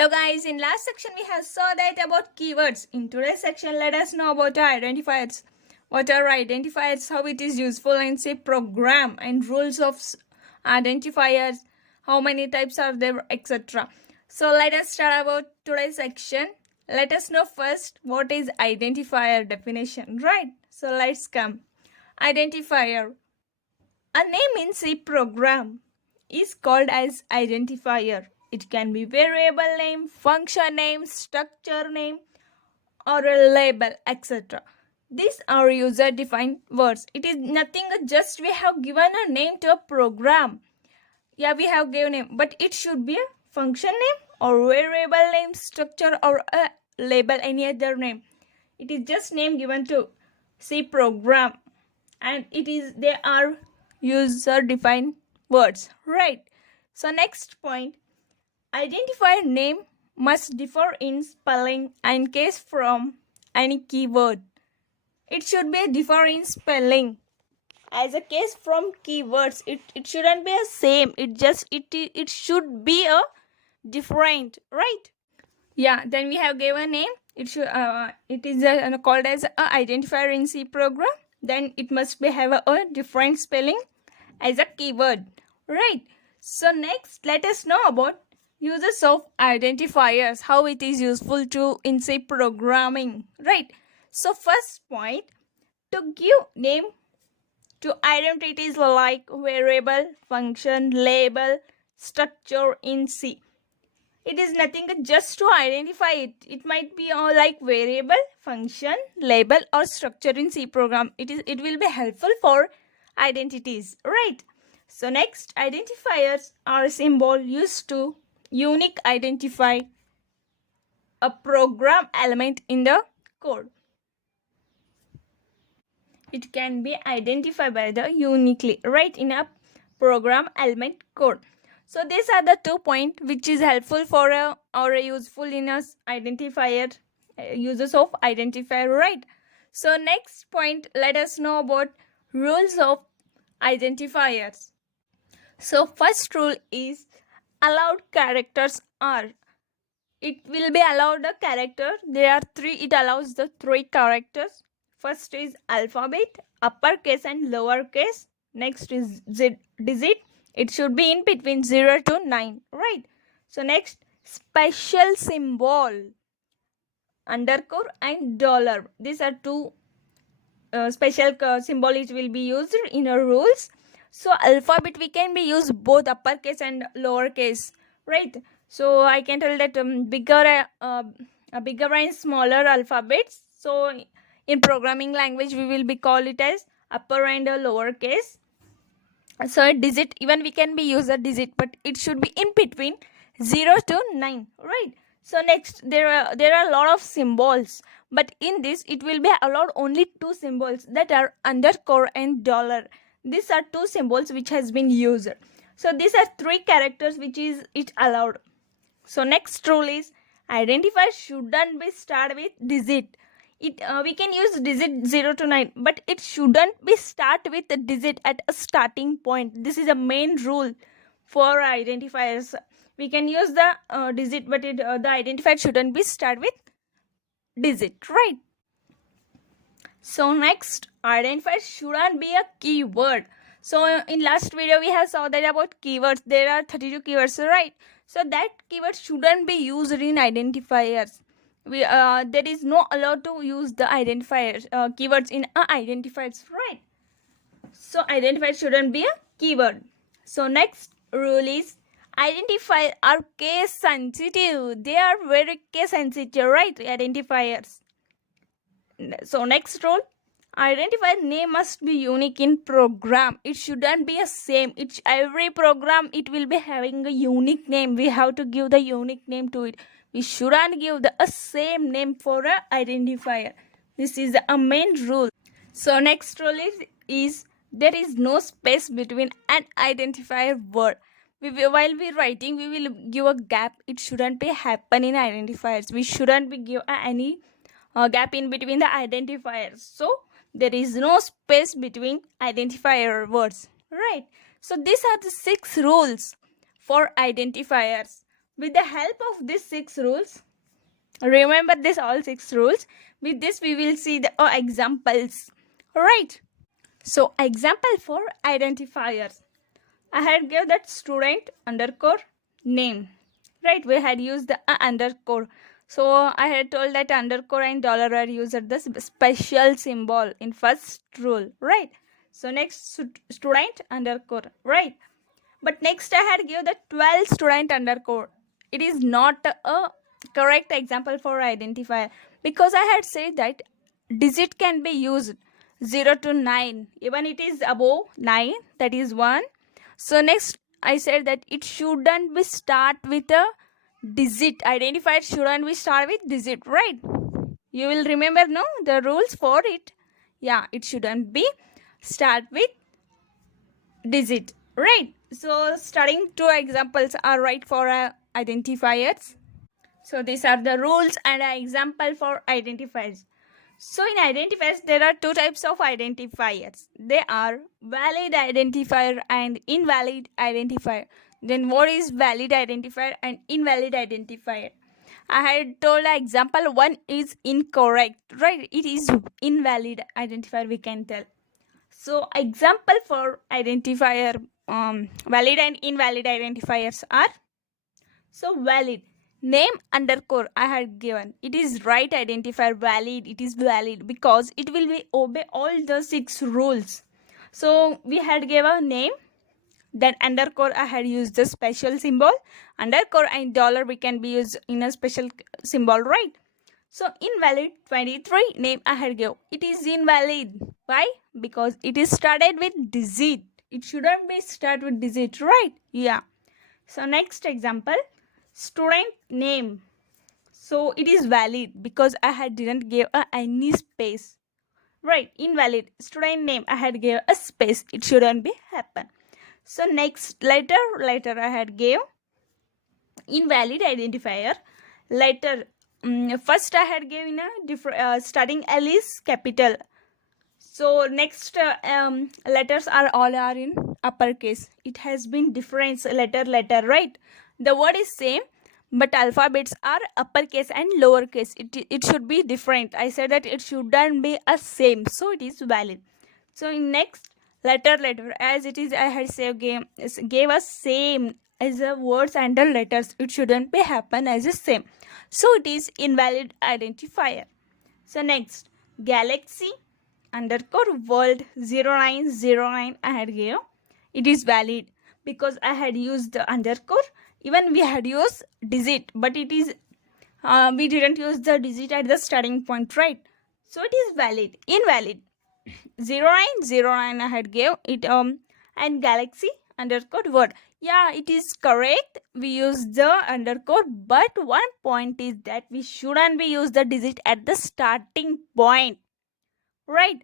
Hello guys, in last section we have saw that about keywords. In today's section, let us know about identifiers. What are identifiers, how it is useful in say program and rules of identifiers, how many types are there, etc. So let us start about today's section. Let us know first what is identifier definition, right? So let's come. Identifier. A name in C program is called as identifier. It can be variable name, function name, structure name, or a label, etc. These are user defined words. It is nothing, just we have given a name to a program. Yeah, we have given name, but it should be a function name or variable name, structure, or a label, any other name. It is just name given to C program, and they are user defined words, right? So next point, identifier name must differ in spelling and case from any keyword. It should be differ in spelling as a case from keywords. It shouldn't be a same. It should be a different, right? Yeah, then we have given name. It is called as a identifier in C program. Then it must be have a different spelling as a keyword, right? So next, let us know about uses of identifiers, how it is useful to in C programming, right? So first point, to give name to identities like variable, function, label, structure in C. It is nothing just to identify it. It might be like variable, function, label, or structure in C program. It will be helpful for identities, right? So next, identifiers are a symbol used to unique identify a program element in the code. It can be identified by the uniquely, right, in a program element code. So these are the 2 points which is helpful for or useful in us identifier, uses of identifier, right? So next point, let us know about rules of identifiers. So first rule is allowed characters are. It will be allowed a character. There are 3. It allows the 3 characters. First is alphabet, uppercase and lowercase. Next is digit. It should be in between 0 to 9, right? So next, special symbol, underscore and dollar. These are 2 special symbol it will be used in our rules. So alphabet we can be used both uppercase and lowercase, right? So I can tell that bigger and smaller alphabets. So in programming language we will be call it as upper and lowercase. So a digit, even we can be use a digit, but it should be in between 0 to 9, right? So next, there are a lot of symbols, but in this it will be allowed only 2 symbols, that are underscore and dollar. These are 2 symbols which has been used. So these are 3 characters which is it allowed. So next rule is identifier shouldn't be start with digit. We can use digit 0 to 9, but it shouldn't be start with a digit at a starting point. This is a main rule for identifiers. We can use the digit, but the identifier shouldn't be start with digit, right? So next, identifier shouldn't be a keyword. So in last video we have saw that about keywords. There are 32 keywords, right? So that keyword shouldn't be used in identifiers. There is no allowed to use the identifiers keywords in identifiers, right? So identifier shouldn't be a keyword. So next rule is identifiers are case sensitive. They are very case sensitive, right? Identifiers. So next rule, identifier name must be unique in program. It shouldn't be a same. It's every program it will be having a unique name. We have to give the unique name to it. We shouldn't give a same name for a identifier. This is a main rule. So next rule is there is no space between an identifier word. While we writing, we will give a gap. It shouldn't be happen in identifiers. We shouldn't be give any gap in between the identifiers. So there is no space between identifier words, right? So these are the 6 rules for identifiers. With the help of these 6 rules, remember this all 6 rules. With this we will see the examples, right? So example for identifiers. I had give that student underscore name, right? We had used the underscore. So I had told that underscore and dollar are used as the special symbol in first rule, right? So next student underscore, right? But next I had give the 12 student underscore. It is not a correct example for identifier, because I had said that digit can be used 0 to 9, even it is above 9, that is 1. So next I said that it shouldn't be start with a digit. Identifier shouldn't be start with digit, right? You will remember, no, the rules for it. Yeah, it shouldn't be start with digit, right? So starting 2 examples are right for identifiers. So these are the rules and an example for identifiers. So in identifiers, there are 2 types of identifiers. They are valid identifier and invalid identifier. Then what is valid identifier and invalid identifier? I had told an example 1 is incorrect, right? It is invalid identifier, we can tell. So example for identifier, valid and invalid identifiers are, so valid, name underscore I had given, it is right identifier, valid, it is valid because it will be obey all the 6 rules. So we had given a name, then underscore I had used the special symbol, underscore and dollar we can be used in a special symbol, right? So invalid 23, name I had given, it is invalid. Why? Because it is started with digit. It shouldn't be start with digit, right? Yeah. So next example, student name. So it is valid because I had didn't give any space, right? Invalid, student name I had gave a space, it shouldn't be happen. So next letter I had gave invalid identifier. Letter, first I had given a different starting L is capital. So next letters are all are in uppercase. It has been different letter, right? The word is same, but alphabets are uppercase and lowercase. It should be different. I said that it shouldn't be a same, so it is valid. So in next letter, as it is I had said gave us same as the words and the letters. It shouldn't be happen as a same, so it is invalid identifier. So next, galaxy underscore world 0909 I had gave, it is valid because I had used the underscore. Even we had used digit, but it is we didn't use the digit at the starting point, right? So it is valid. Invalid 0909 I had gave it, and galaxy underscore word, yeah, it is correct, we use the underscore, but one point is that we shouldn't be use the digit at the starting point, right?